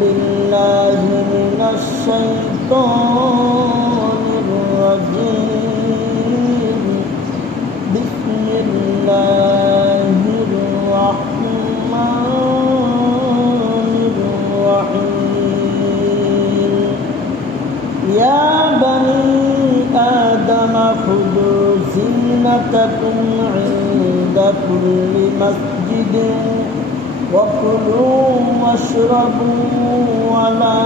بالله من الشيطان الرجيم. بسم الله الرحمن الرحيم. يا بني آدم خذوا زينتكم عند كل مسجد. وكلوا واشربوا ولا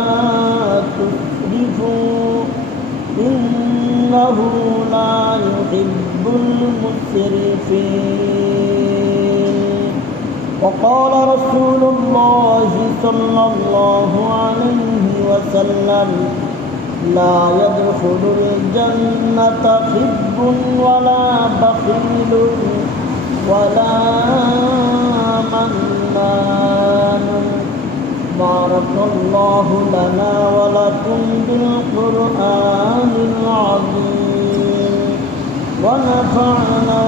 تسرفوا. إنه لا يحب المسرفين. وقال رسول الله صلى الله عليه وسلم لا يدخل الجنة خب ولا بخيل ولا منان بارك الله لنا ولكم بالقرآن العظيم. ونفعنا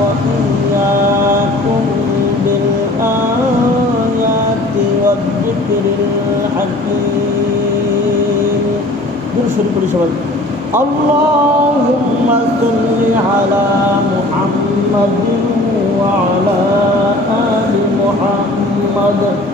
وإياكم بالآيات والذكر الحكيم. درسوا لكل شباب. اللهم صل على محمد وعلى آل محمد.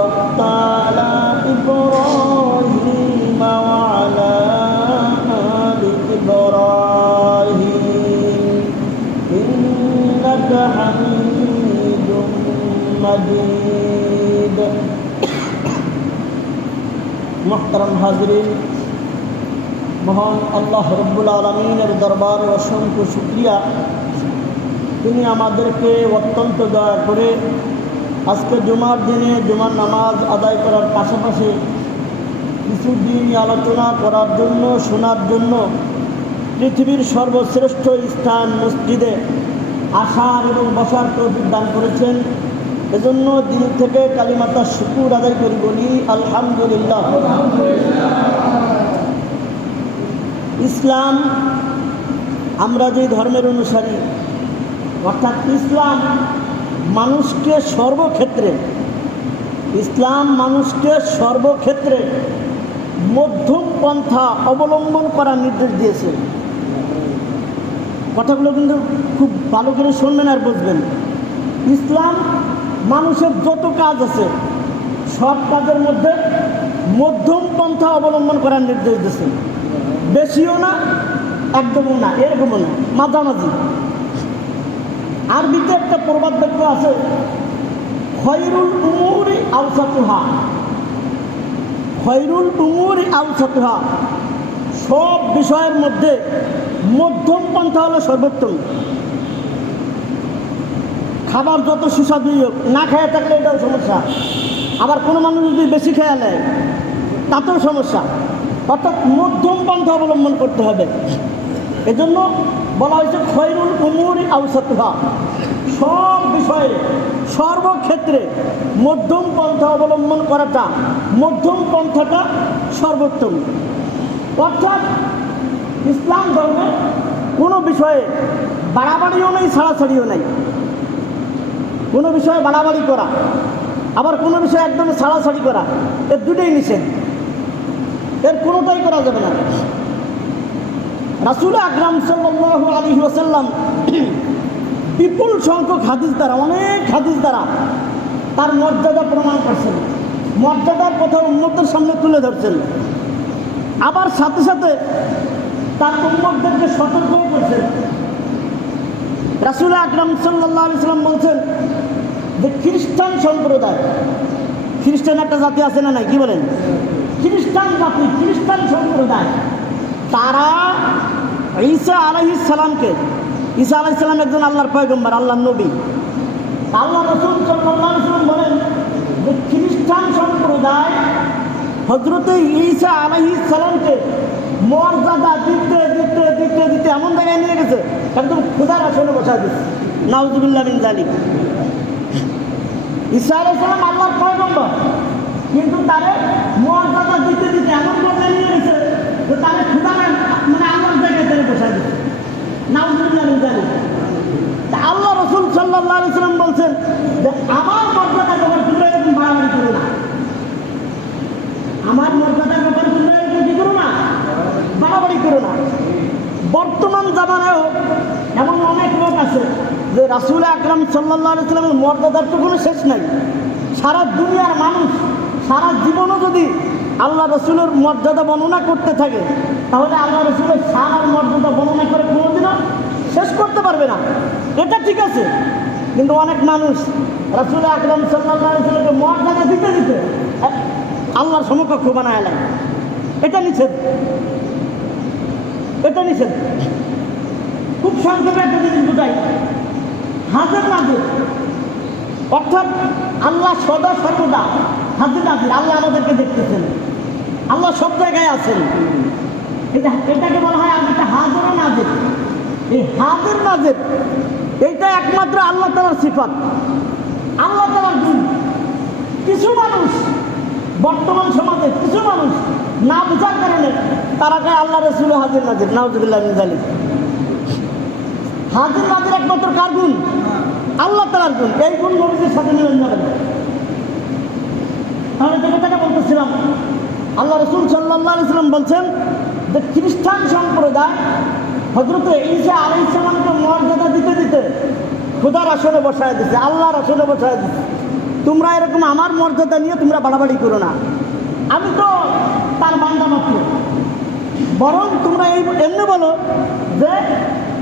মোহতারাম হাজরিন, মহান আল্লাহ রব্বুল আলমিনের দরবারে অসংখ্য শুক্রিয়া। তিনি আমাদেরকে অত্যন্ত দয়া করে আজকে জুমার দিনে জুমার নামাজ আদায় করার পাশাপাশি কিছু দিন আলোচনা করার জন্য, শোনার জন্য পৃথিবীর সর্বশ্রেষ্ঠ স্থান মসজিদে আসার এবং বসার তৌফিক দান করেছেন। এজন্য দিল থেকে কালিমাতা শুকুর আদায় করি বলি আলহামদুলিল্লাহ। ইসলাম, আমরা যে ধর্মের অনুসারী, অর্থাৎ ইসলাম মানুষকে সর্বক্ষেত্রে, ইসলাম মানুষকে সর্বক্ষেত্রে মধ্যম পন্থা অবলম্বন করার নির্দেশ দিয়েছে। কথাগুলো কিন্তু খুব ভালো করে শুনবেন আর বুঝবেন। ইসলাম মানুষের যত কাজ আছে, সব কাজের মধ্যে মধ্যম পন্থা অবলম্বন করার নির্দেশ দিয়েছে। বেশিও না, একদমও না, এরকমও না, মাঝামাঝি। আরবিতে একটা প্রবাদ বাক্য আছে খৈরুল উমুরি আউসাতুহা খৈরুল উমুরি আউসাতুহা সব বিষয়ের মধ্যে মধ্যম পন্থা হলো সর্বোত্তম। খাবার যত সুস্বাদু না খেয়ে থাকলে এটাও সমস্যা। আবার কোনো মানুষ যদি বেশি খেয়ে নেয়, তাতেও সমস্যা। অর্থাৎ মধ্যম পন্থা অবলম্বন করতে হবে। এজন্য বলা হয়েছে, খৈরুল উমুরি আউসাতুহা। সব বিষয়ে সর্বক্ষেত্রে মধ্যম পন্থা অবলম্বন করাটা, মধ্যম পন্থাটা সর্বোত্তম। অর্থাৎ ইসলাম ধর্মে কোনো বিষয়ে বাড়াবাড়িও নেই, ছাড়াছাড়িও নেই। কোনো বিষয়ে বাড়াবাড়ি করা, আবার কোনো বিষয়ে একদম ছাড়াছাড়ি করা এর দুটোই নিষেধ। এর কোনোটাই করা যাবে না। রাসুল আকরাম সাল্লাহ আলী ওসাল্লাম বিপুল সংখ্যক হাদিস দ্বারা, অনেক হাদিস দ্বারা তার মর্যাদা প্রমাণ করছেন। মর্যাদার কথা উন্মতের সামনে তুলে ধরছেন। আবার সাথে সাথে তার উন্মতদেরকে সতর্কও করছেন। রাসুল আকরাম সাল্লাহ ইসলাম বলছেন যে খ্রিস্টান সম্প্রদায়, খ্রিস্টান একটা জাতি আছে না নাই? কি বলেন? খ্রিস্টান জাতি, খ্রিস্টান সম্প্রদায়, তারা ঈসা আলহিস সালামকে, ঈসা আলাইহিস সালাম একজন আল্লাহর পয়গম্বর আল্লাহ নবী। আল্লাহ রসুল সাল্লাহ ইসলাম বলেন, যে খ্রিস্টান সম্প্রদায় হজরতে ঈসা আলহিস সালামকে মর্যাদা দিতে দিতে দিতে দিতে এমন জায়গায় নিয়ে গেছে, একদম ক্ষুধার আসনে বসা দিচ্ছে। নাউজুবিল্লাহ বিন জালিম ঈসা আলাইসালাম আল্লাহর পয়গম্বর। কিন্তু তারে মর্যাদা দিতে দিতে এমন পর্যায়ে নিয়ে গেছে যে তারে ক্ষুধার মানে আল্লাহর জায়গায় তারা বসা দিচ্ছে জালিম তা আল্লাহ রসুল সাল্লাহ আলাইসালাম বলছেন যে আমার মর্যাদা তোমার তোমরা এরকম বাড়াবাড়ি করো না। আমার মর্যাদার ব্যাপারে তোমরা এরকম কি করো না। বাড়াবাড়ি করো না। বর্তমান জামানায়ও এমন অনেক লোক আছে যে রাসুল আকরাম সাল্লাহ ইসলামের মর্যাদার তো কোনো শেষ নাই। সারা দুনিয়ার মানুষ, সারা জীবনও যদি আল্লাহ রসুলের মর্যাদা বর্ণনা করতে থাকে, তাহলে আল্লাহ রসুলের সারার মর্যাদা বর্ণনা করে কোনোদিনও শেষ করতে পারবে না। এটা ঠিক আছে, কিন্তু অনেক মানুষ রাসুল আকরাম সাল্লাহ ইসলামকে মর্যাদা দিতে দিতে আল্লাহর সমকক্ষ বানায় নেয়। এটা নিষেধ। এটা নিষেধ। খুব সংক্ষেপে একটা জিনিস বুঝাই। হাজের নাজির। অর্থাৎ আল্লাহ সদা সর্বদা হাজির নাজির। আল্লাহ আমাদেরকে দেখতেছেন। আল্লাহ সব জায়গায় আছেন। এটা এটাকে বলা হয় একটা হাজর নাজির। এই হাজির নাজির এইটা একমাত্র আল্লাহ তালার সিফাত। আল্লাহ তালার গুণ কিছু মানুষ বর্তমান সমাজে কিছু মানুষ না বোঝার কারণে তারা আল্লাহ রসুল হাজির নাজির, নাউজুবিল্লাহ জালিম হাজির নাজির একমাত্র কার গুণ? আল্লাহ তালার গুণ। এই গুণ নবীদের সাথে মিলন যাবে তাহলে যে কথাটা বলতেছিলাম, আল্লাহ রসুল সাল্লাহ ইসলাম বলছেন যে খ্রিস্টান সম্প্রদায় হজরত ঈসা আলী ইসলামকে মর্যাদা দিতে দিতে খুদার আসনে বসায় দিছে, আল্লাহর আসনে বসায় দিছে। তোমরা এরকম আমার মর্যাদা নিয়ে তোমরা বাড়াবাড়ি করো না। আমি তো তার বান্দা মাত্র। বরং তোমরা এই এমনি বলো যে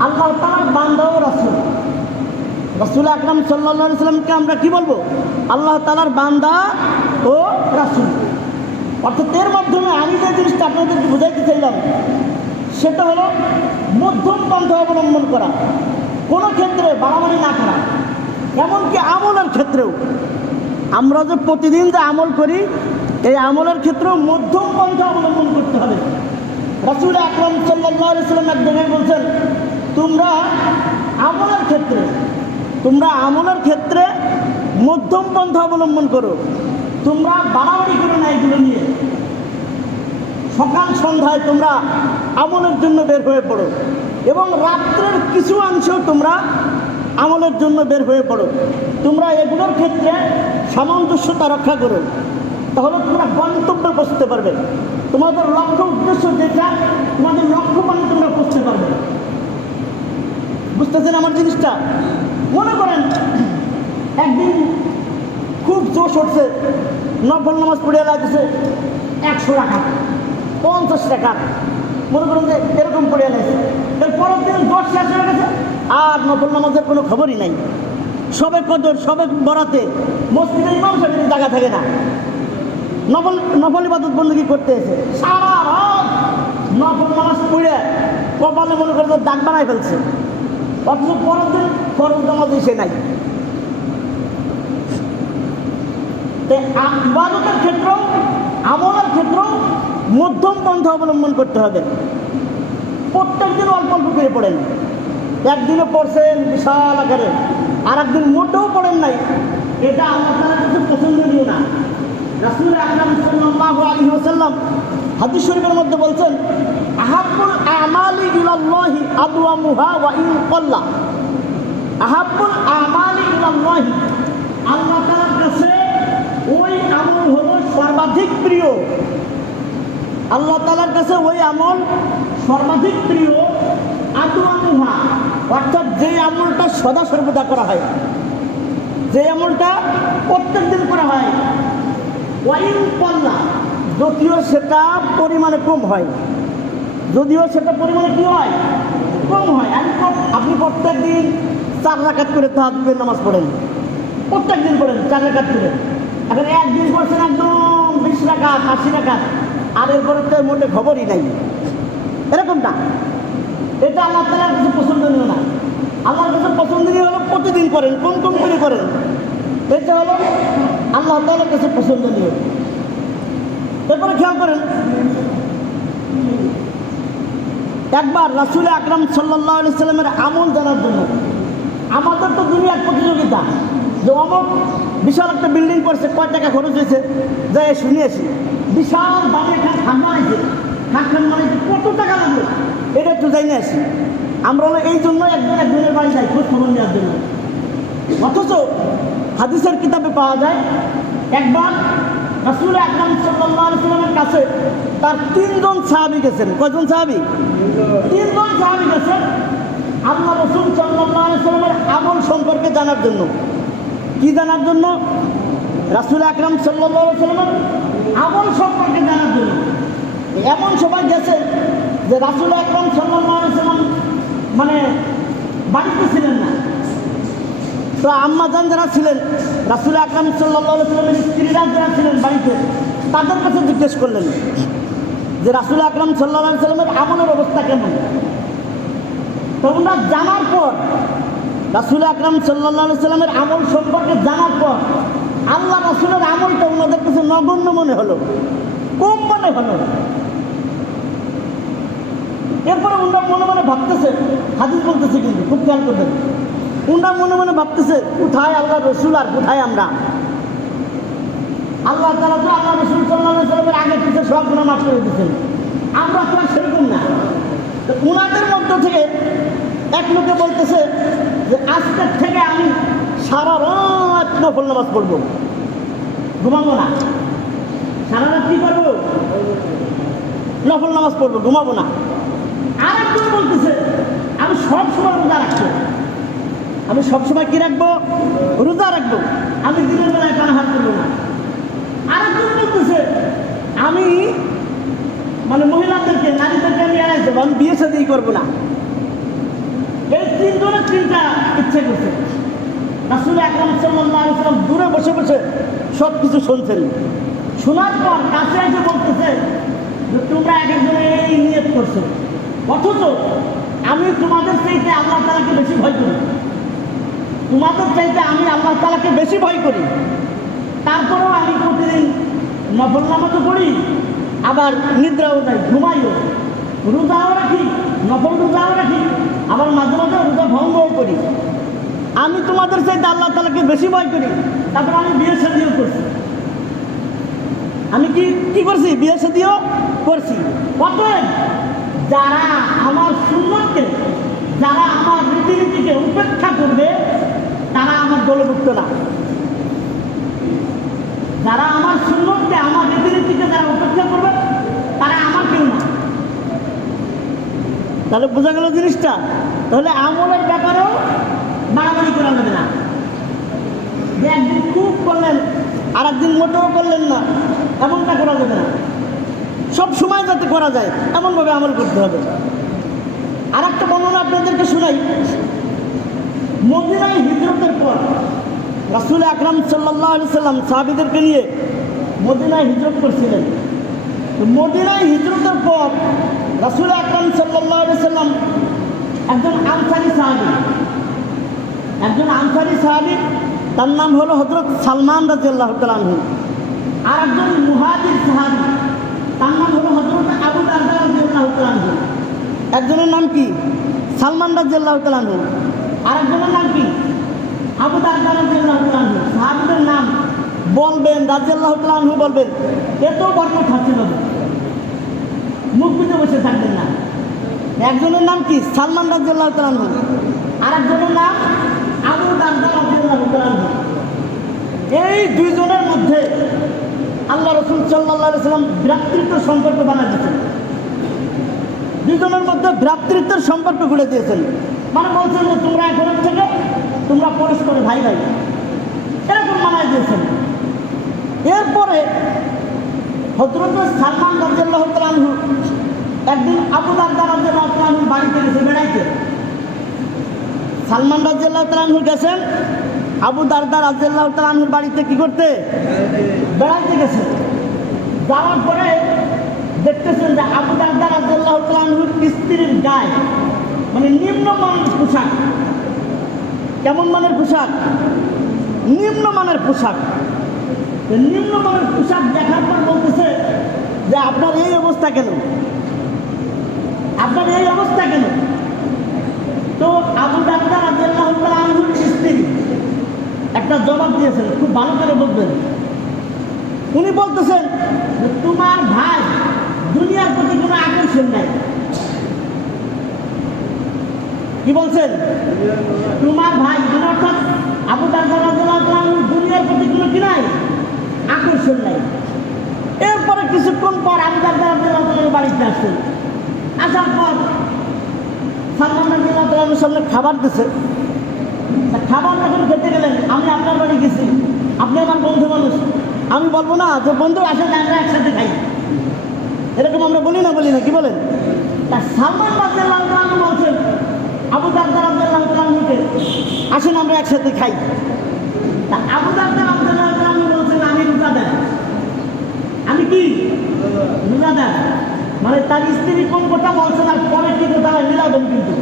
আল্লাহ তার বান্দা ও রাসুল। রাসুল আকরাম সাল্লা সাল্লামকে আমরা কি বলব? আল্লাহ তালার বান্দা ও রাসুল। অর্থাৎ এর মাধ্যমে আমি যে জিনিসটা আপনাদেরকে বুঝাইতে চাইলাম, সেটা হলো মধ্যম পন্থা অবলম্বন করা। কোনো ক্ষেত্রে বাড়াবাড়ি না করা। এমনকি আমলের ক্ষেত্রেও। আমরা যে প্রতিদিন যে আমল করি, এই আমলের ক্ষেত্রেও মধ্যম পন্থা অবলম্বন করতে হবে। রাসুল আকরম সাল্লাহ সাল্লাম এক জায়গায় বলছেন তোমরা আমলের ক্ষেত্রে, তোমরা আমলের ক্ষেত্রে মধ্যম পন্থা অবলম্বন করো। তোমরা বাড়াবাড়ি করো না এগুলো নিয়ে। সকাল সন্ধ্যায় তোমরা আমলের জন্য বের হয়ে পড়ো এবং রাত্রের কিছু অংশেও তোমরা আমলের জন্য বের হয়ে পড়ো। তোমরা এগুলোর ক্ষেত্রে সামঞ্জস্যতা রক্ষা করো। তাহলে তোমরা গন্তব্যে পৌঁছতে পারবে। তোমাদের লক্ষ্য উদ্দেশ্য যেটা, তোমাদের লক্ষ্য মানে তোমরা পৌঁছতে পারবে। বুঝতেছেন আমার জিনিসটা? মনে করেন, একদিন খুব জোশ উঠছে নফল নামাজ পড়িয়া লাগছে একশো টাকা পঞ্চাশ টাকা মনে করেন যে এরকম পড়িয়া লাগছে। এর পরের দিন দশ শেষ হয়ে গেছে, আর নফল নামাজের কোনো খবরই নাই। সবে কদর, সবে বরাতে মসজিদের ইমাম সাহেবের জায়গা থাকে না। নফল নফল ইবাদত বন্দী করতে এসে সারা রাত নফল নামাজ পড়ে কপালে মনে করে দাগ বানায় ফেলছে। অথচ পরের দিন নামাজ এসে নাই। ইবাদতের ক্ষেত্রেও আমলের ক্ষেত্রেও মধ্যম পন্থা অবলম্বন করতে হবে। প্রত্যেক দিন অল্প অল্প করে পড়েন। একদিনে পড়ছেন বিশাল আকারে। আর একদিন মোটেও পড়েন নাই। এটা আল্লাহ তালার কাছে পছন্দনীয় না। রাসুল আকরাম সাল্লাল্লাহু আলাইহি ওয়াসাল্লাম হাদিস শরীফের মধ্যে বলছেন আহাব্বুল আমালি ইলাল্লাহি আদওয়ামুহা ওয়া ইন ক্বাল্লা আহাব্বুল আমালি ইলাল্লাহি, আল্লাহ তাআলার কাছে ওই আমল হলো সর্বাধিক প্রিয়। আল্লাহ তাআলার কাছে ওই আমল সর্বাধিক প্রিয় আদওয়ামুহা অর্থাৎ যে আমলটা সদা সর্বদা করা হয়। যে আমলটা প্রত্যেক দিন করা হয়। ওয়াইন পাল্লা যদিও সেটা পরিমাণে কম হয়। যদিও সেটা পরিমাণে কি হয়? কম হয়। আপনি প্রত্যেক দিন চার রাকাত করে তাহাজুদের নামাজ পড়েন। প্রত্যেক দিন পড়েন, চার রাকাত করে। এখন একদিন পড়ছেন একদম বিশ রাকাত, আশি রাকাত। আর এরপরে তো মোটে খবরই নাই। এরকম না। এটা আল্লাহ তালার কাছে পছন্দনীয় না। আল্লাহর কাছে পছন্দনীয় হলো প্রতিদিন করেন কম কম করে করেন এটা হলো আল্লাহ তালার কাছে পছন্দনীয়। এরপরে খেয়াল করেন একবার রাসুল আকরাম সাল্লাহ সাল্লামের আমল জানার জন্য, আমাদের তো দুনিয়ার প্রতিযোগিতা, যে অমুক বিশাল একটা বিল্ডিং করছে, কয় টাকা খরচ হয়েছে, যাই শুনিয়েছি বিশাল দামে একটা বানাইছে খান খান কত টাকা লাগবে এটা একটু জানিয়ে আসি। আমরা এই জন্য একজন একজনের বাড়ি যাই, খোঁজ খবর নেওয়ার জন্য। অথচ হাদিসের কিতাবে পাওয়া যায়, একবার রাসুল আকরাম সাল্লামের কাছে তার তিনজন সাহাবি গেছেন। কয়জন সাহাবি? তিনজন সাহাবি গেছেন আল্লাহ রসুল সাল্লামের আমল সম্পর্কে জানার জন্য। কি জানার জন্য? রাসুল আকরাম সাল্লামের আমল সম্পর্কে জানার জন্য। এমন সময় গেছে যে রাসুল আকরাম সাল্লাম মানে বাড়িতে ছিলেন না। তো আম্মাজান যারা ছিলেন, রাসুল আকরাম সাল্লামের স্ত্রীরা যারা ছিলেন বাড়িতে, তাদের কাছে জিজ্ঞেস করলেন যে রাসুল আকরাম সাল্লাহ সাল্লামের আমলের অবস্থা কেমন? তো ওনারা জানার পর, রাসুল আকরাম সাল্লাহ সাল্লামের আমল সম্পর্কে জানার পর, আল্লাহ রাসুলের আমলটা ওনাদের কাছে নগণ্য মনে হলো, কম মনে হলো। এরপরে ওনারা মনে মনে ভাবতেছে, হাদিস বলতেছে কিন্তু, খুব খেয়াল করবেন। ওনারা মনে মনে ভাবতেছে, কোথায় আল্লাহ রসুল আর কোথায় আমরা? আল্লাহ তালা তো আল্লাহ রসুল সাল্লামের আগে পিছিয়ে সব গুণা মাফ করে দিচ্ছেন আমরা তো সেরকম না। ওনাদের মধ্য থেকে এক লোকে বলতেছে যে, আজকের থেকে আমি সারা রাত নফল নামাজ পড়ব। ঘুমাবো না। সারা রাত কি করব? নফল নামাজ পড়ব, ঘুমাবো না। আরেকজন বলতেছে, আমি সব সময় রোজা রাখব। আমি সবসময় কি রাখব? রোজা রাখব। আমি দিনের বেলায় পানাহার করব না। আরেকজন বলতেছে, আমি মানে মহিলাদেরকে, নারীদেরকে আমি এড়াই দেবো আমি বিয়ে সাথেই করব না। এই তিনজনের তিনটা ইচ্ছে করছে। রাসুল আকরাম সাল্লাম দূরে বসে বসে সব কিছু শুনছেন। শোনার পর কাছে এসে বলতেছে যে, তোমরা এক একজনে এই নিয়ত করছ। অথচ আমি তোমাদের সেইতে আল্লাহ তালাকে বেশি ভয় করি। তোমাদের চাইতে আমি আল্লাহ তালাকে বেশি ভয় করি। তারপরেও আমি প্রতিদিন নফল নামাজও পড়ি, আবার নিদ্রাও যাই ঘুমাইও। রোজাও রাখি, নফল রোজাও রাখি, আবার মাঝে মাঝে রোজা ভঙ্গও করি। আমি তোমাদের চাইতে আল্লাহ তালাকে বেশি ভয় করি, তারপর আমি বিয়ে সাদিও করছি। আমি কি কি করছি? বিয়ে সাদিও করছি। অতএব যারা আমার সুন্দরকে যারা আমার রীতিনীতিকে উপেক্ষা করবে দলভুক্ত না। যারা আমার সুন্নতকে, আমার রীতিনীতিকে যারা উপেক্ষা করবে, তারা আমার কেউ না। তাহলে বোঝা গেল জিনিসটা? তাহলে আমলের ব্যাপারেও বাড়াবাড়ি করা যাবে না। যে একদিন খুব করলেন আর একদিন মোটেও করলেন না, এমনটা করা যাবে না। সব সময় যাতে করা যায়, এমনভাবে আমল করতে হবে। আর একটা বর্ণনা আপনাদেরকে শোনাই। মদিনায় হিজরতের পর রাসুল আকরাম সাল্লাহ আলি সাল্লাম সাহাবিদেরকে নিয়ে মদিনায় হিজরত করছিলেন। মদিনায় হিজরতের পর রাসুল আকরাম সাল্লাহ আলি সাল্লাম একজন আনসারি সাহাবি, একজন আনসারি সাহাবি, তার নাম হলো হজরত সালমান রাজিয়াল্লাহ তালাহু আর একজন মুহাজির সাহাবি, তার নাম হলো হজরত আবু দারদা রাজিয়াল্লাহ তালাহু একজনের নাম কি? সালমান রাজিয়াল্লাহ তালাহু আর একজনের নাম কি? আবু তালাহু সাহাবিদের নাম বলবেন রাজিয়াল্লাহ তালাহু বলবেন। এত বর্ণ থাকতে হবে। মুখ পিছনে বসে থাকবেন না। একজনের নাম কি? সালমান রাজিয়াল্লাহ তালাহু আর একজনের নাম আবু তাআলা এই দুইজনের মধ্যে আল্লাহ রসুল সাল্লাহ সাল্লাম ভ্রাতৃত্ব সম্পর্ক বানা দিয়েছেন। দুজনের মধ্যে ভ্রাতৃত্বের সম্পর্ক গড়ে দিয়েছেন। মানে বলছেন যে তোমরা এখন থেকে তোমরা পরস্পর ভাই ভাই। এরকম মানায় দিয়েছেন। এরপরে হজরত সালমান রাজিয়াল্লাহ তালাহু একদিন আবু দারদা তালাহুর বাড়িতে গেছে বেড়াইতে। সালমান রাজিয়াল্লাহ তালাহু গেছেন, আবু দারদা রাজিয়াল্লাহ তালাহুর বাড়িতে কি করতে? বেড়াইতে গেছে যাওয়ার পরে দেখতেছেন যে আবু দারদা রাজিয়াল্লাহ তালাহুর স্ত্রীর গায়ে মানে নিম্নমানের পোশাক। কেমন মানের পোশাক? নিম্নমানের পোশাক। নিম্নমানের পোশাক দেখার পর বলতেছে যে, আপনার এই অবস্থা কেন? আপনার এই অবস্থা কেন? তো আবু ডাক্তার আব্দুল্লাহ স্ত্রী একটা জবাব দিয়েছেন, খুব ভালো করে বলবেন। উনি বলতেছেন তোমার ভাই দুনিয়ার প্রতি কোনো আকর্ষণ নাই। কি বলছেন? তোমার ভাই মানে অর্থাৎ আবু আব্দুল্লাহ দুনিয়ার প্রতি কোনো কি নাই? আকর্ষণ নাই। এরপরে কিছুক্ষণ পর আবু আব্দুল্লাহ বাড়িতে আসছেন আসার পর সালমান সামনে খাবার দিছে। খাবার যখন খেতে গেলেন, আমি আপনার বাড়ি গেছি। আপনি আমার বন্ধু মানুষ। আমি বলব না যে বন্ধু আসেন, আমরা একসাথে খাই। এরকম আমরা বলি না বলি না, কি বলেন? তা আসেন আমরা একসাথে খাই। তা আমি রোজাদার। আমি কি? মানে তার স্ত্রী কোন কথা বলছেন আর পরে কি কথা মিলাবেন কিন্তু।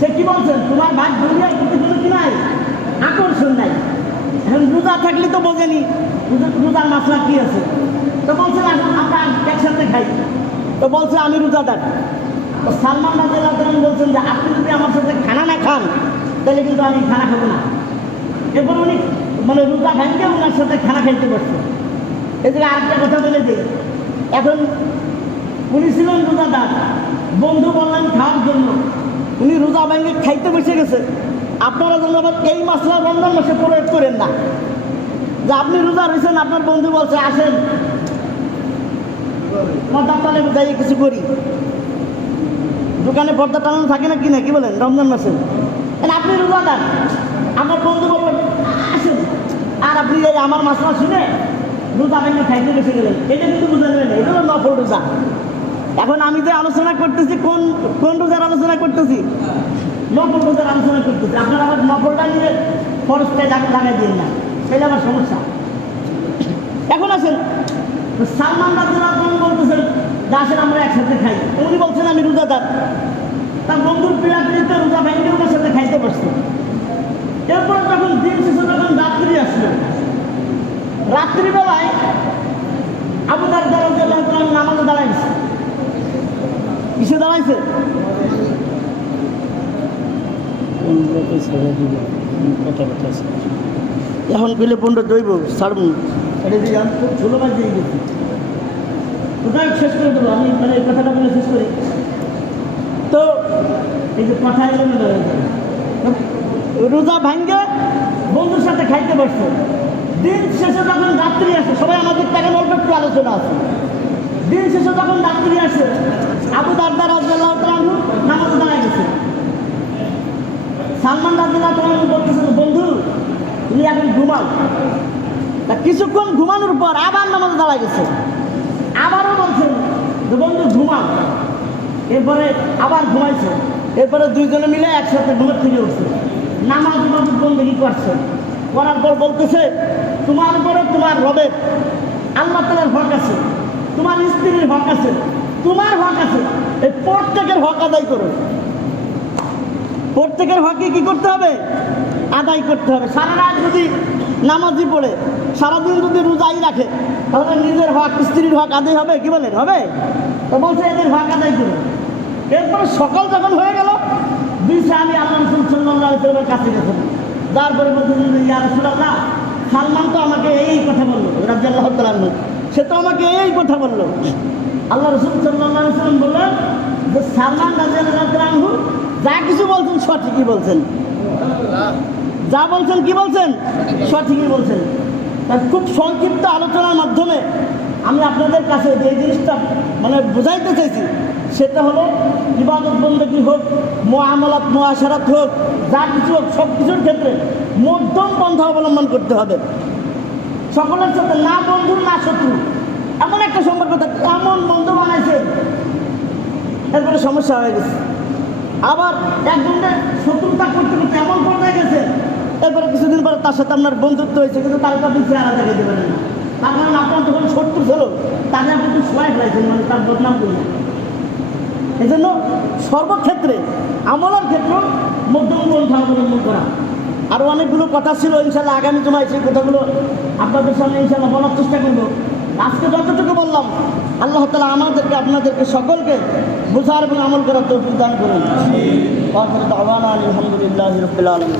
সে কি বলছেন তোমার ভাগ দুনিয়ার প্রতি কি নাই? আকর্ষণ নাই। এখন রোজা থাকলে তো বোঝেনি, রোজা- রোজার মাসলা কি আছে? তো আসুন আমরা একসাথে খাই। তো বলছে, আমি রোজাদার। তো সালমান রাজিয়াল্লাহু বলছেন যে, আপনি যদি আমার সাথে খানা না খান, তাহলে কিন্তু আমি খানা খাব না। এরপর উনি মানে রোজা ভাঙকে ওনার সাথে খানা খাইতে পারছে এদিকে আরেকটা কথা বলে দিই। এখন উনি ছিলেন রোজাদার। বন্ধু বললেন খাওয়ার জন্য। উনি রোজা ভেঙে খাইতে বসে গেছে। আপনারা যেন আবার এই মাসলা রমজান মাসে প্রয়োগ করেন না। যে আপনি রোজা রয়েছেন, আপনার বন্ধু বলছে, আসেন। পর্দা টানে কিছু করি। দোকানে পর্দা টানানো থাকে না কি না, কি বলেন? রমজান মাসে। আপনি রোজাদার আমার বন্ধু বলবেন আসেন। আর আপনি আমার মাসলা শুনে রোজা ভেঙে খাইতে বসে গেলেন। এটা কিন্তু বুঝে নেবেন এটা নফল রোজা। এখন আমি যে আলোচনা করতেছি, কোন কোন রোজার আলোচনা করতেছি? নফল রোজার আলোচনা করতেছি। আপনারা আবার নফলটা নিয়ে খরচটাই লাগাই দিন না। সেটা আমার সমস্যা। এখন আসেন। সালমান রাজুল্লাহ বলতেছেন আসেন আমরা একসাথে খাই। উনি বলছেন আমি রোজাদার। তার বন্ধুর পিড়াপিড়িতে রোজা ভেঙে ওনার সাথে খাইতে পারছে এরপরে যখন দিন শেষে যখন রাত্রি আসলো রাত্রিবেলায় আবু দারদার নামাজে দাঁড়াইছে। কিসে দাঁড়াইছে? এখন পেলে পনেরো দইব ছাড়ব। এটা দিয়ে আমি খুব ছোটো মাছ দিয়ে গেছি। কোথায় শেষ করে দেবো? আমি মানে কথাটা বলে শেষ করি। তো এই যে কথা এলো রোজা ভাঙ্গে বন্ধুর সাথে খাইতে বসছে। দিন শেষে যখন রাত্রি আসে, সবাই আমাদের টাকা অল্প একটু আলোচনা আছে। দিন শেষে যখন রাত্রি আসে, আবু দারদার রাজ্লাহ তালু নামাজ দাঁড়ায় গেছে। সালমান রাজ্লাহ তালু বলতেছেন বন্ধু, তুমি এখন ঘুমাও। তা কিছুক্ষণ ঘুমানোর পর আবার নামাজ দাঁড়ায় গেছে। আবারও বলছেন যে বন্ধু, ঘুমাও। এরপরে আবার ঘুমাইছে। এরপরে দুইজনে মিলে একসাথে ঘুমের থেকে উঠছে। নামাজ নামাজ বন্দী করছে। করার পর বলতেছে, তোমার উপরে তোমার রবের, আল্লাহ তালার হক আছে। তোমার স্ত্রীর হক আছে। তোমার হক আছে। এই প্রত্যেকের হক আদায় করো। প্রত্যেকের হকে কি করতে হবে? আদায় করতে হবে। সারা রাত যদি নামাজি পড়ে সারাদিন যদি রোজাই রাখে, তাহলে নিজের হক, স্ত্রীর হক আদায় হবে, কি বলেন, হবে? তো বলছে, এদের হক আদায় করো। এরপরে সকাল যখন হয়ে গেল দুই আমি আল্লাহ রসুল সাল্লাহ কাছে গেছেন তারপরে বলছেন যে ইয়া রসুল্লাহ সালমান তো আমাকে এই কথা বলল রাজ্লাহ তালান্ন সে তো আমাকে এই কথা বলল। আল্লাহ রসুল সাল্লাম বললেন যে, সালমান তালাহু যা কিছু বলছেন সঠিকই বলছেন। যা বলছেন কি বলছেন? সঠিকই বলছেন। খুব সংক্ষিপ্ত আলোচনার মাধ্যমে আমি আপনাদের কাছে যে জিনিসটা মানে বোঝাইতে চাইছি, সেটা হলো ইবাদত বন্দী হোক মোয়ামলাত মোয়াশারাত হোক, যা কিছু হোক, সব কিছুর ক্ষেত্রে মধ্যম পন্থা অবলম্বন করতে হবে। সকলের সাথে না বন্ধু, না শত্রু। এমন একটা সম্পর্ক থাকে, এমন বন্ধু বানাইছে, এরপরে সমস্যা হয়ে গেছে। আবার একজনের শত্রুতা করতে করতে এমন পর্যায়ে গেছে এরপরে কিছুদিন পরে তার সাথে আপনার বন্ধুত্ব হয়েছে কিন্তু তার আপনি চেহারা দেখে দেবেন না। তার কারণ আপনার যখন শত্রু ছিল তাকে আপনি একটু ফেলাইছেন মানে তার বদনাম করলেন। এই জন্য সর্বক্ষেত্রে আমলার ক্ষেত্রে মধ্যম পন্থা অবলম্বন করা। আরও অনেকগুলো কথা ছিল ইনশাল্লাহ আগামী জমায় সেই কথাগুলো আপনাদের সামনে ইনশাল্লাহ বলার চেষ্টা করব। আজকে যতটুকু বললাম আল্লাহ তালা আমাদেরকে আপনাদেরকে সকলকে বোঝার এবং আমল করার তৌফিক দান করুন। আলহামদুলিল্লাহ রবিল আলমী